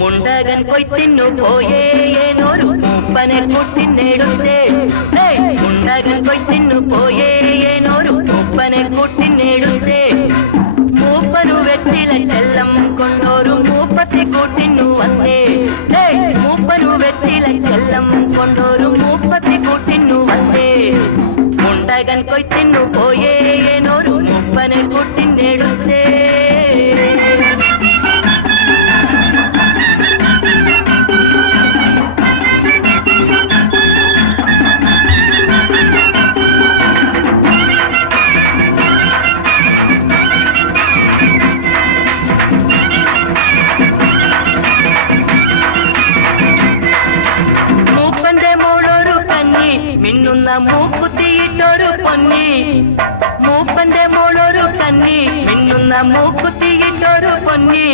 മുണ്ടകൻ കൊയ്ത്തിന്നു പോയേ ഏനൊരു മൂപ്പനെ കൂട്ടിനെടുത്തേ. മുണ്ടകൻ കൊയ്ത്തിന്നു പോയേ ഏനൊരു മൂപ്പനെ കൂട്ടിനെടുത്തേ. മൂപ്പനു വെറ്റില ചെല്ലം കൊണ്ടൊരു മൂപ്പത്തെ കൂട്ടിന്നു വന്നേ. മൂപ്പനു വെറ്റില ചെല്ലം കൊണ്ടൊരു മൂപ്പത്തെ കൂട്ടിന്നു വന്നേ. മുണ്ടകൻ കൊയ്ത്തിന്നു പോയേ ഏനൊരു മൂപ്പനെ കൂട്ടിനെടുത്തേ. മിന്നുന്ന മൂക്കുത്തിയിട്ടൊരു പൊന്നി. മൂപ്പന്റെ മോളൊരു കന്നി, മിന്നുന്ന മൂക്കുത്തിയിട്ടൊരു പൊന്നി.